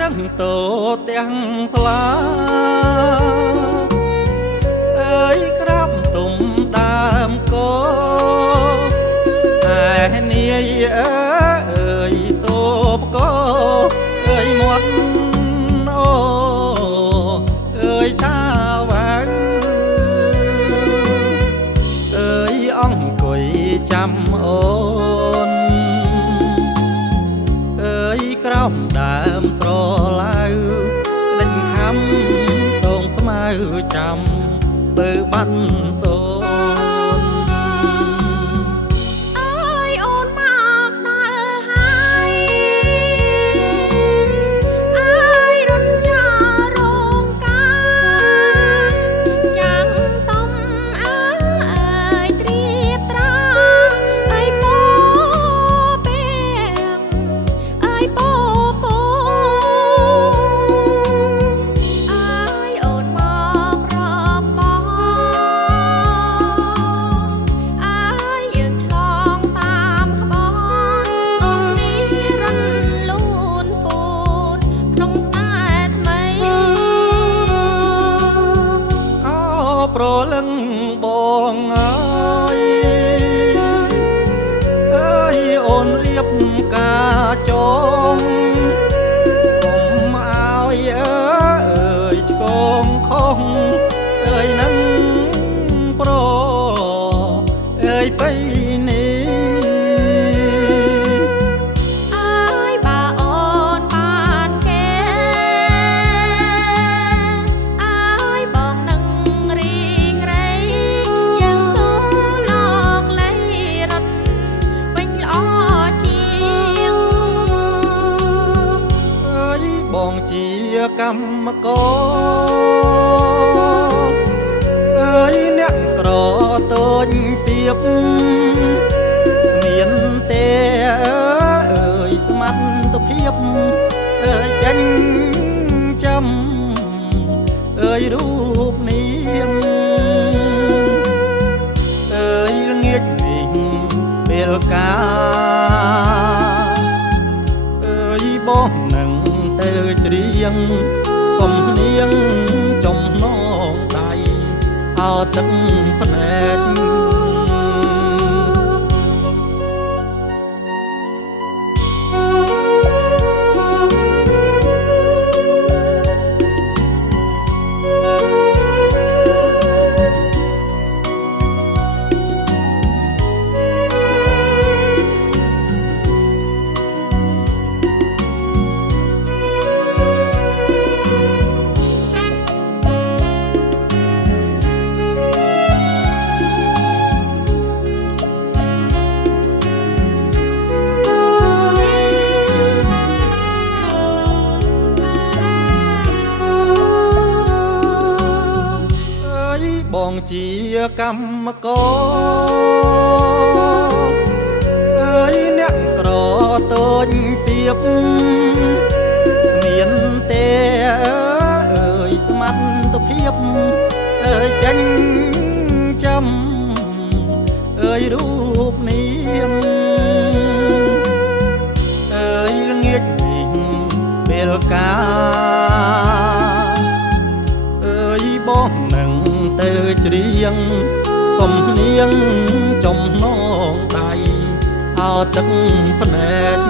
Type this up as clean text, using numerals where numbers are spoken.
រឹងតោទាំងស្លាអើយក្រាបទុំដើមកោតែនាយអើយសូបកោអើយមាត់អូអើយតាវ៉ៅអើយអង្គុយចាំអូនអើយក្រោមដើមស្រឡៅក្ដិញខំតងស្មៅចាំពើបាត់សូនអើយអូនមកដល់ហើយអើយរំចារោងការចាំតំអើយត្រៀបត្រាអើយពោពេងអើយពោពោអើយអូនមករកបងអើយយើងឆ្លងតាមក្បនក្នុងគ្នារំលូនពូនក្នុងស្នេហ៍ថ្មីអោប្រលឹងបងអើយអើយអូនរៀបការចងកុំឲ្យអើយឆ្កងខុសអើយនឹងប្រអើយបៃនេះអើយបើអូនបានគេអើយបងនឹងរីងរៃយើងស៊ូលោកលៃរត់វិញល្អជាងអើយបងជាកម្មករអើយអ្នកក្រតូចទៀបគ្មានទេអើយស្មាត់ភាពអើយចាញ់ចាំអើយរូបនាងអើយល្ងាចនេះពេលការអើយបងនឹងទៅច្រៀងសំនៀងចំណងដៃអោទឹកភ្នែកបងជាកម្មករអើយអ្នកក្រតូចទៀបគ្មានទេអើយស្មាត់ភាពអើយចាញ់ចាំអើយរូបនាងអើយល្ងាចនេះពេលការអើយបងនឹងទៅច្រៀងសំនៀងចំណងដៃអោទឹកភ្នែក